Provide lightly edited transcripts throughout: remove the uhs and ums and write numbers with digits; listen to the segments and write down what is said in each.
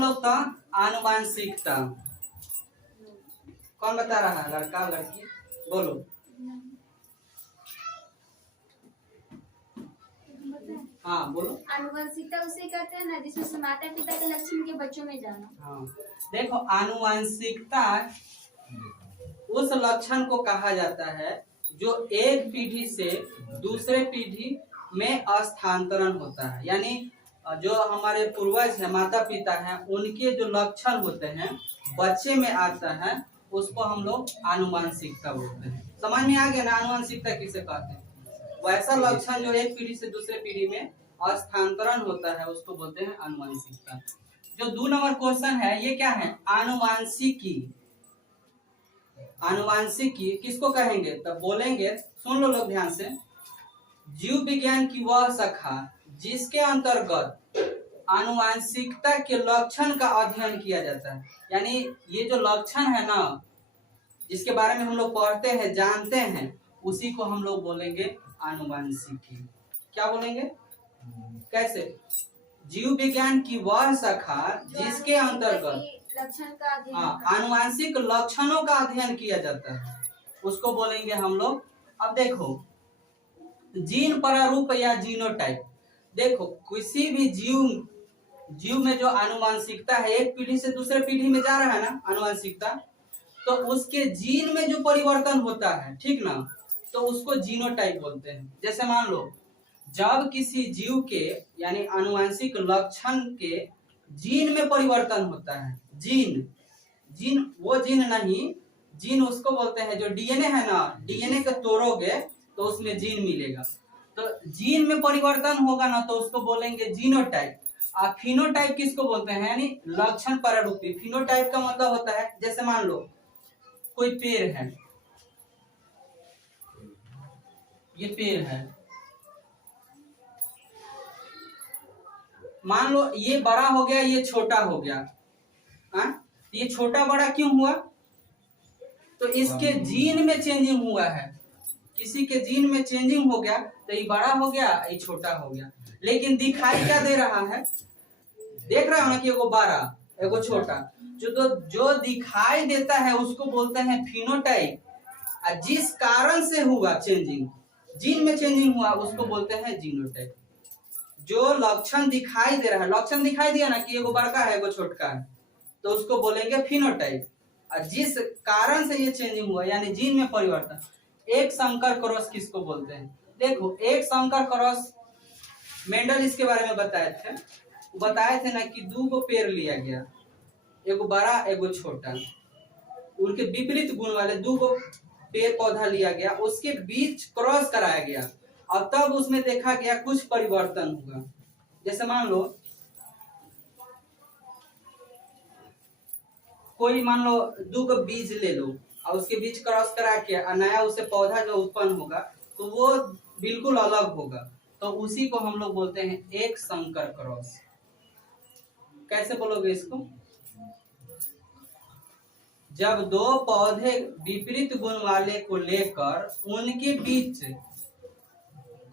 लोग तो आनुवांशिकता कौन बता रहा है, लड़का लड़की बोलो। हाँ बोलो। आनुवंशिकता उसे कहते हैं ना जिसमें माता पिता के लक्षण के बच्चों में जाना। हाँ देखो, आनुवांशिकता उस लक्षण को कहा जाता है जो एक पीढ़ी से दूसरे पीढ़ी में स्थानांतरण होता है। यानी जो हमारे पूर्वज है, माता पिता हैं, उनके जो लक्षण होते हैं बच्चे में आता है, उसको हम लोग आनुवांशिकता बोलते हैं। समझ में आ गया ना आनुवांशिकता किसे कहते हैं? वैसा लक्षण जो एक पीढ़ी से दूसरे पीढ़ी में स्थानांतरण होता है उसको बोलते हैं आनुवांशिकता। जो 2 नंबर क्वेश्चन है ये क्या है? आनुवांशिकी। आनुवांशिकी किसको कहेंगे? तब बोलेंगे, सुन लो लोग ध्यान से, जीव विज्ञान की वह शाखा जिसके अंतर्गत आनुवांशिकता के लक्षण का अध्ययन किया जाता है। यानी ये जो लक्षण है ना, जिसके बारे में हम लोग पढ़ते हैं, जानते हैं, उसी को हम लोग बोलेंगे आनुवांशिकी। क्या बोलेंगे? कैसे? जीव विज्ञान की वह शाखा जिसके अंतर्गत आनुवांशिक लक्षणों का अध्ययन किया जाता है उसको बोलेंगे हम लोग। अब देखो, जीन प्रारूप या जीनोटाइप। देखो, किसी भी जीव में जो आनुवांशिकता है, एक पीढ़ी से दूसरे पीढ़ी में जा रहा है ना आनुवांशिकता, तो उसके जीन में जो परिवर्तन होता है, ठीक ना, तो उसको जीनोटाइप बोलते हैं। जैसे मान लो, जब किसी जीव के यानी आनुवांशिक लक्षण के जीन में परिवर्तन होता है, जीन वो जीन नहीं, जीन उसको बोलते हैं जो डीएनए है ना, डीएनए को तोड़ोगे तो उसमें जीन मिलेगा। तो जीन में परिवर्तन होगा ना तो उसको बोलेंगे जीनोटाइप। और फिनोटाइप किसको बोलते हैं? यानी लक्षण प्रारूपी। फिनोटाइप का मतलब होता है, जैसे मान लो कोई पेड़ है, ये पेड़ है, मान लो ये बड़ा हो गया, ये छोटा हो गया। ये छोटा बड़ा क्यों हुआ? तो इसके जीन में चेंजिंग हुआ है। किसी के जीन में चेंजिंग हो गया तो ये बड़ा हो गया, ये छोटा हो गया। लेकिन दिखाई क्या दे रहा है? देख रहा है ना कि एगो बड़ा एगो छोटा। जो दिखाई देता है उसको बोलते हैं फिनोटाइप। जिस कारण से हुआ चेंजिंग, जीन में चेंजिंग हुआ, उसको बोलते हैं जीनोटाइप। जो लक्षण दिखाई दे रहा है, लक्षण दिखाई दिया ना कि एगो बड़का है एगो छोटका है, तो उसको बोलेंगे फिनोटाइप। और जिस कारण से ये चेंजिंग हुआ यानी जीन में परिवर्तन। एक संकर क्रॉस किसको बोलते हैं? देखो, एक संकर क्रॉस मेंडल इसके बारे में बताए थे ना कि 2 पेड़ लिया गया, एगो बड़ा एगो छोटा, उनके विपरीत गुण वाले 2 पेड़ पौधा लिया गया, उसके बीच क्रॉस कराया गया और तब उसमें देखा गया कुछ परिवर्तन हुआ। जैसे मान लो कोई, मान लो 2 बीज ले लो और उसके बीच क्रॉस करा के नया उसे पौधा जो उत्पन्न होगा तो वो बिल्कुल अलग होगा। तो उसी को हम लोग बोलते हैं एक संकर क्रॉस। कैसे बोलोगे इसको? जब 2 पौधे विपरीत गुण वाले को लेकर उनके बीच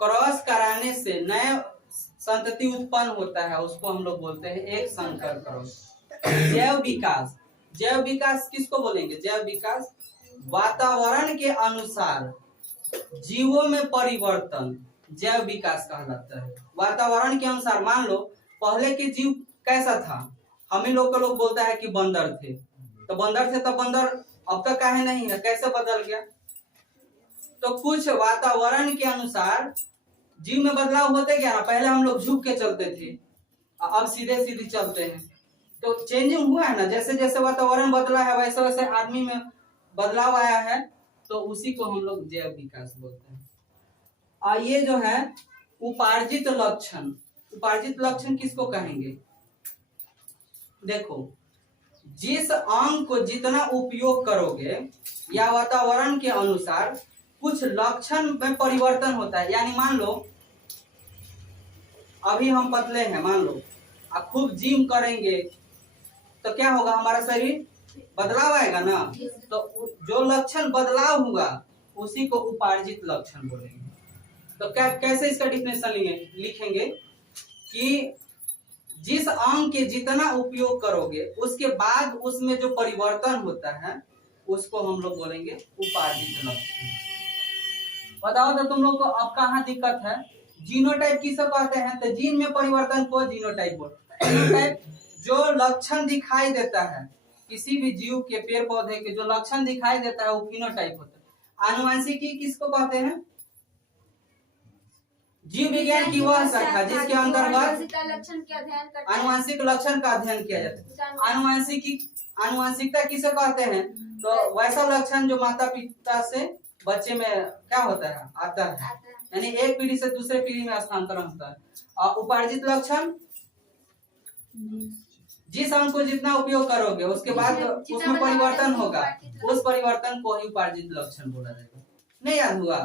क्रॉस कराने से नया संतति उत्पन्न होता है, उसको हम लोग बोलते हैं एक संकर क्रॉस। जैव विकास किसको बोलेंगे? जैव विकास वातावरण के अनुसार जीवों में परिवर्तन जैव विकास कहलाता है। वातावरण के अनुसार, मान लो पहले के जीव कैसा था, हम ही लोग बोलता है कि बंदर थे, तो बंदर अब तक काहे नहीं है, कैसे बदल गया? तो कुछ वातावरण के अनुसार जीव में बदलाव होते गया ना। पहले हम लोग झुक के चलते थे, अब सीधे चलते हैं, तो चेंजिंग हुआ है ना। जैसे जैसे वातावरण बदला है वैसे वैसे आदमी में बदलाव आया है, तो उसी को हम लोग जैव विकास बोलते हैं। और ये जो है उपार्जित लक्षण किसको कहेंगे? देखो, जिस अंग को जितना उपयोग करोगे या वातावरण के अनुसार कुछ लक्षण में परिवर्तन होता है। यानी मान लो अभी हम पतले हैं, मान लो आप खूब जिम करेंगे तो क्या होगा? हमारा शरीर बदलाव आएगा ना। तो जो लक्षण बदलाव हुआ उसी को उपार्जित लक्षण बोलेंगे। तो क्या कैसे इसका डिफिनेशन लिखेंगे कि जिस अंग के जितना उपयोग करोगे उसके बाद उसमें जो परिवर्तन होता है उसको हम लोग बोलेंगे उपार्जित लक्षण। बताओ तो तुम लोग को अब कहाँ दिक्कत है? जीनोटाइप किसे कहते हैं? तो जीन में परिवर्तन को जीनोटाइप बोलते हैं। जीनोटाइप जो लक्षण दिखाई देता है किसी भी जीव के, पेड़ पौधे के जो लक्षण दिखाई देता है वो फिनोटाइप होता है। आनुवंशिकी किसको कहते हैं? जीव विज्ञान की वह शाखा जिसके अंतर्गत आनुवंशिक लक्षण का अध्ययन किया जाता है। आनुवंशिकता किसे कहते हैं? तो वैसा लक्षण जो माता पिता से बच्चे में क्या होता है, आता है, यानी एक पीढ़ी से दूसरे पीढ़ी में स्थानांतरण होता है। और उपार्जित लक्षण जिस अंग को जितना उपयोग करोगे उसके बाद उसमें परिवर्तन होगा, उस परिवर्तन को ही उपार्जित लक्षण बोला जाएगा। नहीं याद हुआ?